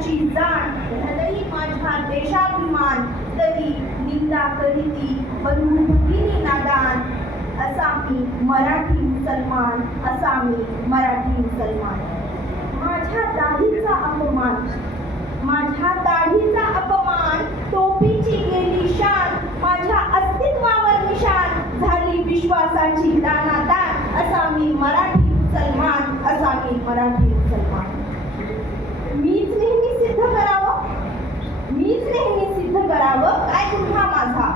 देशाची जाण झालंही माझ्या देशाभिमान तरी निंदा करीती बनू भगिनी नादान असा मी मराठी मुसलमान असा मी मराठी मुसलमान माझ्या दाढीचा अपमान माझ्या दाढीचा अपमान टोपीची गेली शान माझ्या अस्तित्वावर निशाण झाली विश्वासाची दानादान असा मी मराठी मुसलमान असा मी मराठी मुसलमान मीच नेहमी सिद्ध करावं काय गुन्हा माझा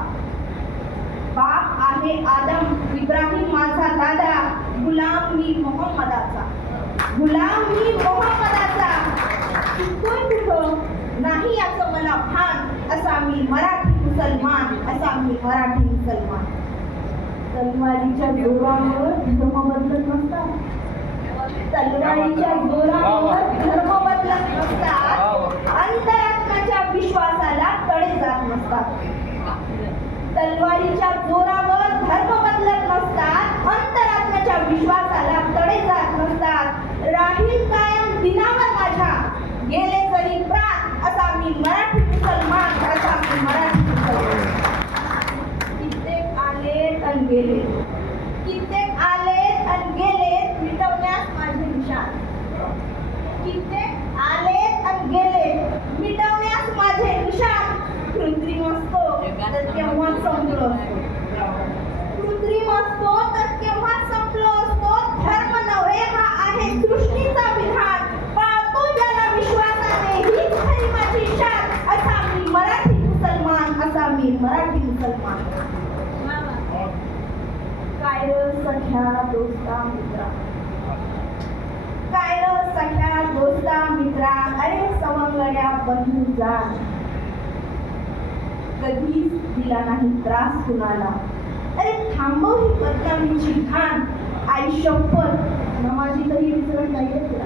बाप आहे आदम इब्राहिम माझा दादा गुलाम मी मोहम्मदाचा चुकतोय कुठं नाही याचं मला भान असा मी मराठी मुसलमान असा मी मराठी मुसलमान तलवारीच्या जोरावर धर्म बदलत नसतात तलवारीच्या जोरावर धर्म बदलत नसतात अंतरात्म्याच्या विश्वासाला तडे जात नसतात तलवारीच्या जोरावर धर्म बदलत नसतात अंतरात्म्याच्या विश्वासाला तडे जात नसतात राहील कायम दिनावर माझ्या गेले तरी प्राण असा मी मराठी मुसलमान असा मी मराठी मुसलमान कित्येक आलेत आणि गेले कित्येक आलेत आणि गेलेत मिटवण्यास माझे निशाण कित्येक आलेत आणि गेलेत मिटवण्यास माझे निशाण कृत्रिम असतो तर केव्हा संपलो कृत्रिम असतो तर केव्हा संपलो असतो धर्म नव्हे हा आहे सृष्टीचा विधान पाळतो ज्याला विश्वासाने हीच खरी माझी शान असा मी मराठी मुसलमान असा मी मराठी मुसलमान काय र सख्या दोस्ता मित्रा काय र सख्या दोस्ता मित्रा अरे सवंगड्या बंधू जा कधीच दिला नाही त्रास कुणाला अरे थांबव ही बदनामीची घाण आई शपथ नमाजी तरी विसरत नाहीये तुला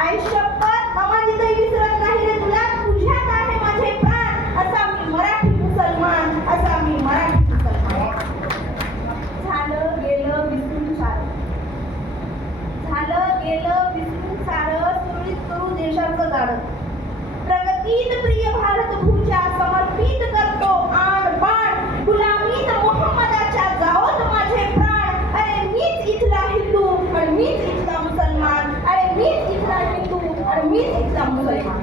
आई शपथ नमाजी तरी विसरत नाही रे तुला तुझ्यात आहे माझे प्राण असा मी मराठी मुसलमान असा मी मराठी मुसलमान झालं गेलं विसरून सारं सुरळीत करू देशाचं गाडं प्रगतीत प्रिय भारत भूच्या समर्पित करतो आण बाण गुलामीत मोहम्मदाच्या जाओत माझे प्राण अरे मीच इथला हिंदू आणि मीच इथला मुसलमान अरे मीच इथला हिंदू आणि मीच इथला मुसलमान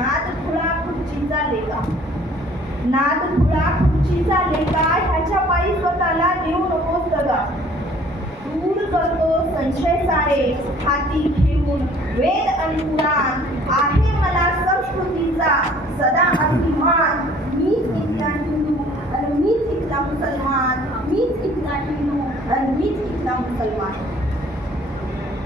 नाद खुळा खुर्चीचा लेका ह्याच्या पायी स्वतःला नेऊ नकोस दगा दूर करतो संशय सारे हाती घेऊन वेद आणि पुराण आहे मला संस्कृतीचा सदा अभिमान मीच इथला हिंदू आणि मीच इथला मुसलमान मीच इथला हिंदू आणि मीच इथला मुसलमान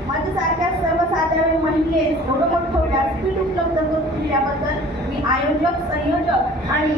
माझ्यासारख्या सर्वसाधारण महिलेस एवढं मोठं व्यासपीठ उपलब्ध करून दिल्याबद्दल मी आयोजक संयोजक आणि